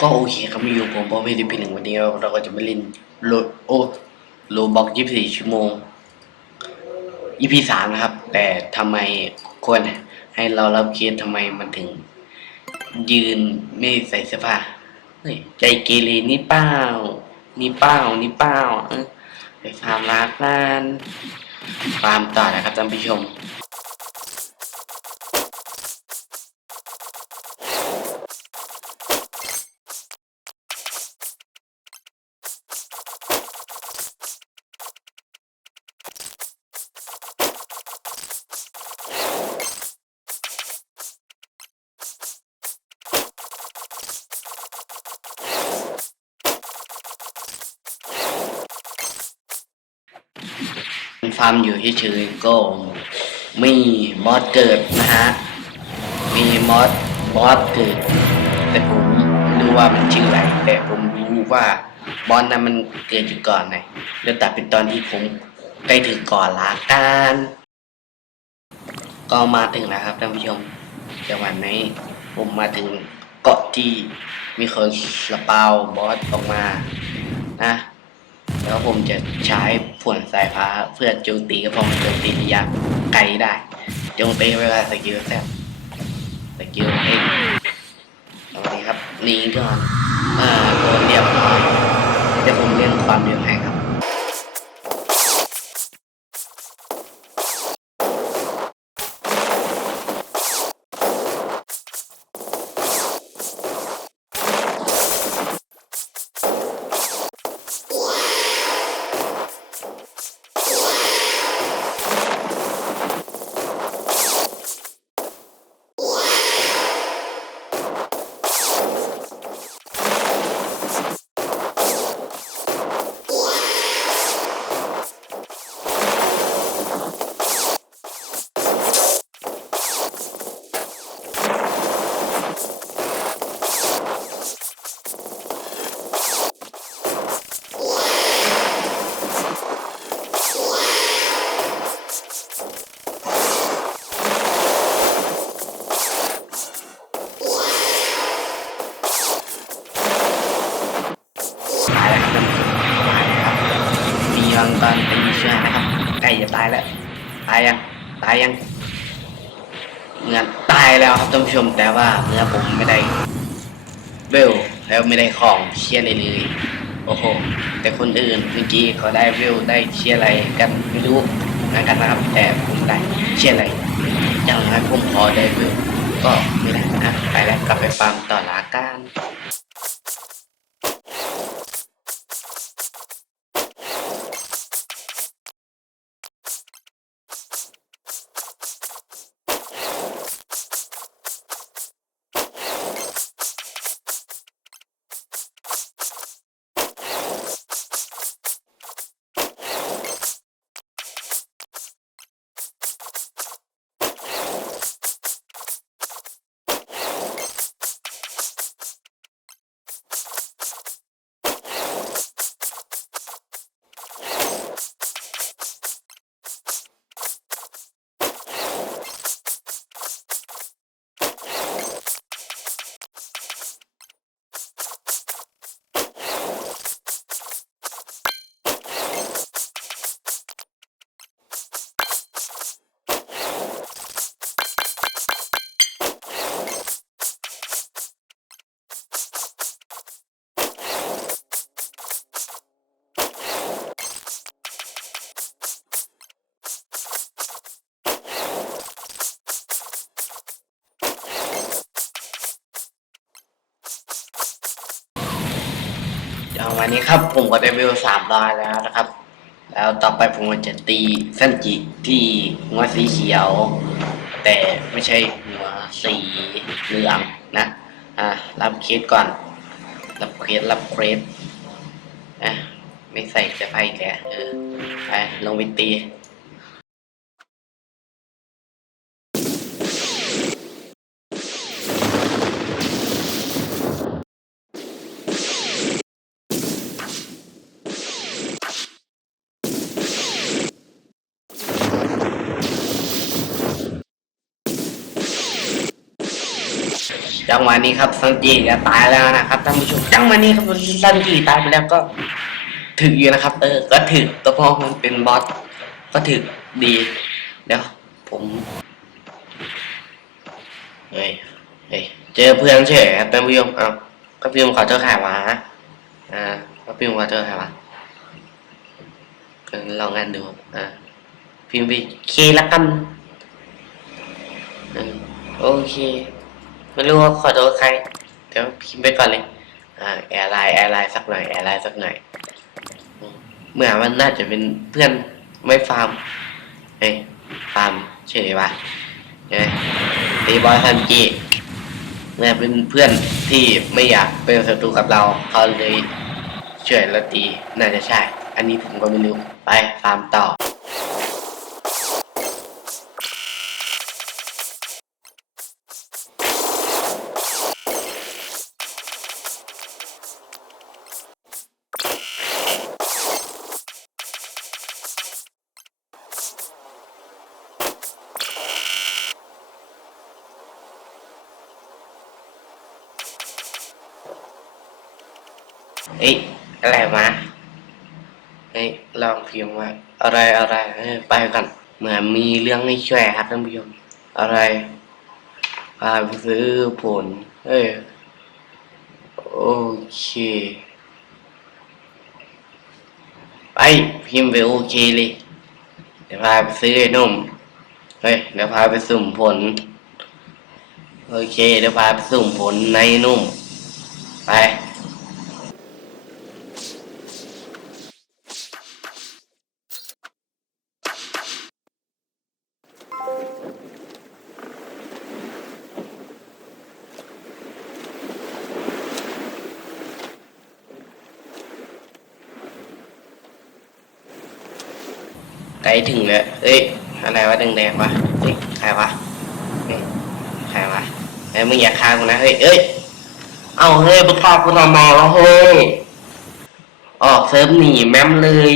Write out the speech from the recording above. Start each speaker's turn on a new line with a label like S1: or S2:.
S1: ก็โอเคครับมีอยู่ผมพอไม่ด้เป็นหนึ่งวันนี้เราก็จะมาเล่นโลโอโลบอกยี่สิบสี่ชั่วโมง EP สามนะครับ แต่ทำไมควรให้เรารับเคสทำไมมันถึง ยืนไม่ใส่เสื้อผ้าใจเกเรนี่เป้านี่เป้านี่เป้าไปฟามรักนั่นฟามต่อนะครับท่านผู้ชม ฟาร์มอยู่เฉยๆก็มีบอสเกิดนะฮะ มีมอสบอสเกิด แต่ผมไม่รู้ว่ามันชื่ออะไรแต่ผมรู้ว่าบอสนั้นมันเกิดอยู่ก่อนไหนเดี๋ยวตัดเป็นตอนที่ผมใกล้ถึงก่อนละกันก็มาถึงแล้วครับท่านผู้ชมจังหวะนี้ผมมาถึงเกาะที่มีคนสเปาวบอสออกมานะ แล้วผมจะใช้ผลสายฟ้าเพื่อโจมตีกระพองโจมตีระยะไกลได้โจมตีเวลาสกิลแซ่บสกิลเอ็กตรงนี้ครับนี่ก็เอ่อโดนเรียบร้อยเดี๋ยวผมเรียนความเร็วให้ครับ ตันเป็นเชื่อนะครับใกล้จะตายแล้ว ตายยัง ตายยังเหมือนตายแล้วครับท่านผู้ชมแต่ว่าเนื้อผมไม่ได้เวลแล้วไม่ได้ของเชียร์เลยเลยโอ้โหแต่คนอื่นเมื่อกี้เขาได้เวลได้เชียร์อะไรกันไม่รู้เหมือนกันนะครับ แต่ผมได้เชียร์อะไรอย่างไรผมพอได้เวลก็ไม่ได้นะไปแล้วกลับไปฟาร์มต่อละกัน วันนี้ครับผมก็ได้เวลสามร้อยแล้วนะครับ แล้วต่อไปผมก็จะตีสั้นจิที่หัวสีเขียว แต่ไม่ใช่หัวสีเหลืองนะอ่ารับเคสก่อน รับเคสรับเคสอะไม่ใส่จะไปแกเออไปลงไปตี จังหวะนี้ครับซันจีจะตายแล้วนะครับท่านผู้ชมจังหวะนี้ครับซันจีตายไปแล้วก็ถึกอยู่นะครับ เออ ก็ถึกก็เพราะมันเป็นบอสก็ถึกดีเดี๋ยวผมเฮ้ยเฮ้ยเจอเพื่อนเฉยครับท่านผู้ชมเอาก็พิมพ์ขอเจอใครวะอ่าก็พิมพ์ขอเจอใครวะลองกันดูอ่าพิมพ์ไปเคละกันอืมโอเค ไม่รู้ว่าขอโทษใครเดี๋ยวพิมพ์ไปก่อนเลยอ่าแอร์ไลน์แอร์ไลน์สักหน่อยแอร์ไลน์สักหน่อยเหมื่อนมันน่าจะเป็นเพื่อนไม่ฟาร์มเฮ้ยฟาร์มเฉยปะเฮ้ยตีบอยซันจีเนี่ยเป็นเพื่อนที่ไม่อยากเป็นศัตรูกับเราเขาเลยช่วยเราตีน่าจะใช่ อันนี้ผมก็ไม่รู้ไปฟาร์มต่อ เอ้ยอะไรมาเอ้ยลองพิมพ์ว่าอะไรอะไรไปกันเหมือนมีเรื่องให้ช่วยครับท่านผู้ชมอะไรพาไปซื้อผลเอ้ยโอเคไปพิมพ์ไปโอเคเลยเดี๋ยวพาไปซื้อไอ้นุ่มเฮ้ยเดี๋ยวพาไปสุ่มผลโอเคเดี๋ยวพาไปสุ่มผลในนุ่มไป ถึงเลยเอ้ย อะไรวะแดงๆวะเฮ้ยใครวะใครวะเอ้ยมึงอย่าฆ่ากูนะ เฮ้ยเอ้ย เอาเฮ้ยไปฆ่ากูทำไมวะเฮ้ย ออกเซิร์ฟหนีแม่มเลย